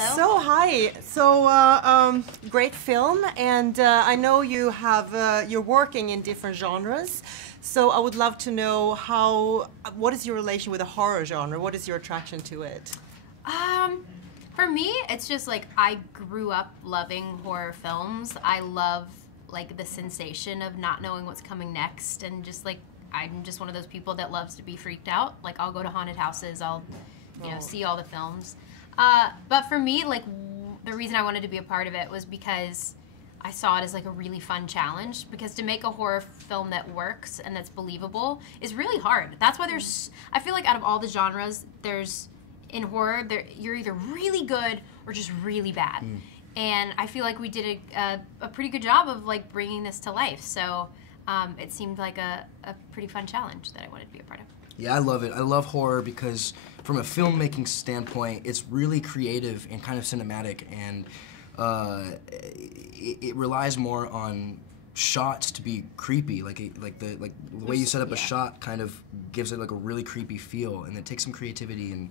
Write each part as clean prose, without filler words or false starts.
Hello. So, hi. So, great film, and I know you have, you're working in different genres. So I would love to know what is your relation with the horror genre? What is your attraction to it? For me, it's just like I grew up loving horror films. I love like the sensation of not knowing what's coming next, and just like I'm just one of those people that loves to be freaked out. Like I'll go to haunted houses, I'll see all the films. But for me, like the reason I wanted to be a part of it was because I saw it as like a really fun challenge, because to make a horror film that works and that's believable is really hard. That's why I feel like out of all the genres, in horror, you're either really good or just really bad. And I feel like we did a pretty good job of like bringing this to life. So it seemed like a pretty fun challenge that I wanted to be a part of. Yeah, I love it. I love horror because from a filmmaking standpoint, it's really creative and kind of cinematic, and it relies more on shots to be creepy. Like the way you set up a shot kind of gives it like a really creepy feel, and it takes some creativity and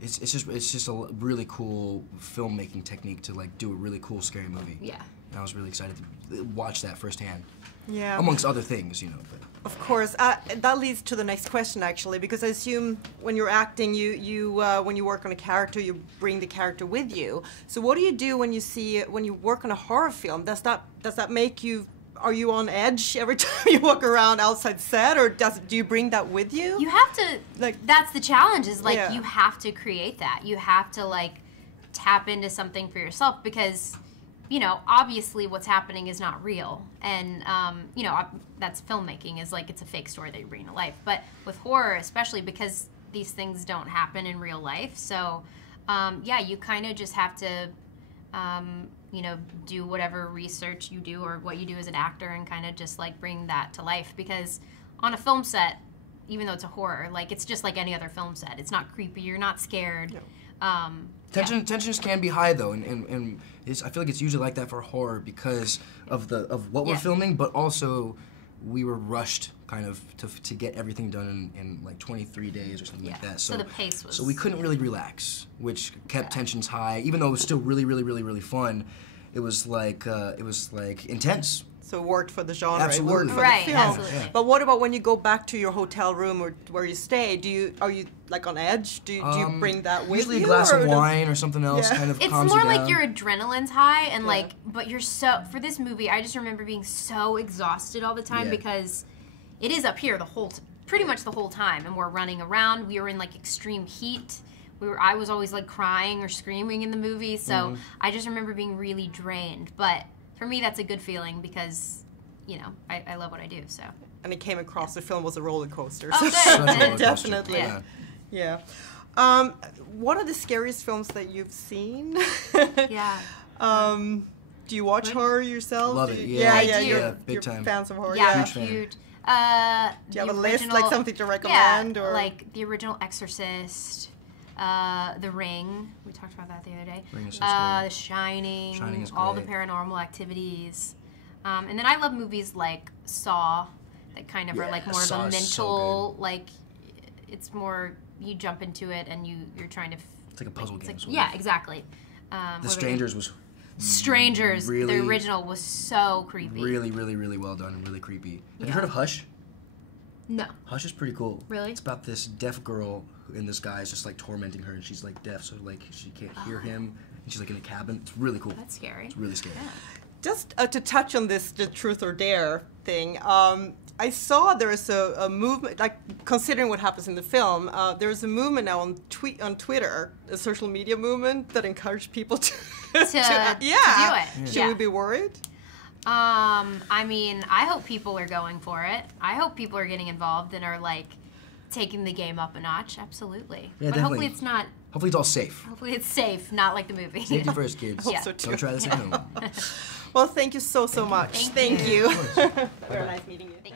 it's just a really cool filmmaking technique to like do a really cool scary movie. Yeah. And I was really excited to watch that firsthand. Yeah. Amongst other things, you know. But. Of course. That leads to the next question, actually, because I assume when you're acting, when you work on a character, you bring the character with you. So what do you do when you work on a horror film? Does that make you? Are you on edge every time you walk around outside set, or do you bring that with you? You have to, like, that's the challenge, is like you have to create that. You have to like tap into something for yourself, because obviously what's happening is not real, and that's filmmaking, is like it's a fake story that you're bringing to life. But with horror, especially because these things don't happen in real life, so you kind of just have to do whatever research you do or what you do as an actor, and kind of just like bring that to life. Because on a film set, even though it's a horror, like it's just like any other film set. It's not creepy. You're not scared. No. Tensions can be high though, and I feel like it's usually like that for horror because of what we're filming, but also we were rushed kind of to get everything done in like 23 days or something like that. So the pace was. So we couldn't really relax, which kept tensions high. Even though it was still really, really, really, really fun, it was like intense. So it worked for the genre. Absolutely. It worked for the film. Absolutely. Yeah. But what about when you go back to your hotel room or where you stay? Are you like on edge? Do you bring that with you? Usually a glass of wine or something else kind of it's calms you more down. like your adrenaline's high, and but you're for this movie, I just remember being so exhausted all the time because it is up here pretty much the whole time, and we're running around. We were in like extreme heat. I was always like crying or screaming in the movie, so I just remember being really drained. But for me, that's a good feeling because, I love what I do, so. And it came across, the film was a roller coaster. Oh, good. Such a roller coaster. Definitely. Yeah. What are the scariest films that you've seen? Yeah. Do you watch horror yourself? Love it, I do. You're big time. fans of horror. Yeah, Huge fan. huge. Do you have a list, like something to recommend? Yeah, or? like the original Exorcist, The Ring. We talked about that the other day. Ring is so The Shining. Shining is all the great. Paranormal Activities. And then I love movies like Saw, that kind of are like more of Saw a is mental, like it's more, you jump into it and you're trying to. It's like a puzzle game. Yeah, exactly. The Strangers was. Strangers, really, the original was so creepy. Really, really, really well done and really creepy. Have you heard of Hush? No. Hush is pretty cool. Really? It's about this deaf girl, and this guy is just like tormenting her, and she's like deaf, so like she can't hear him, and she's like in a cabin. It's really cool. That's scary. It's really scary. Yeah. Just to touch on this, the truth or dare thing, I saw there is a movement, like considering what happens in the film, there's a movement now on Twitter, a social media movement that encouraged people to do it. Should we be worried? I mean, I hope people are going for it. I hope people are getting involved and are like taking the game up a notch. Absolutely. Yeah, but definitely. hopefully it's not. Hopefully it's all safe. Hopefully it's safe, not like the movie. Safety first, kids. I hope so too. Don't try this at home. Well, thank you so much. Thank you. Very nice meeting you.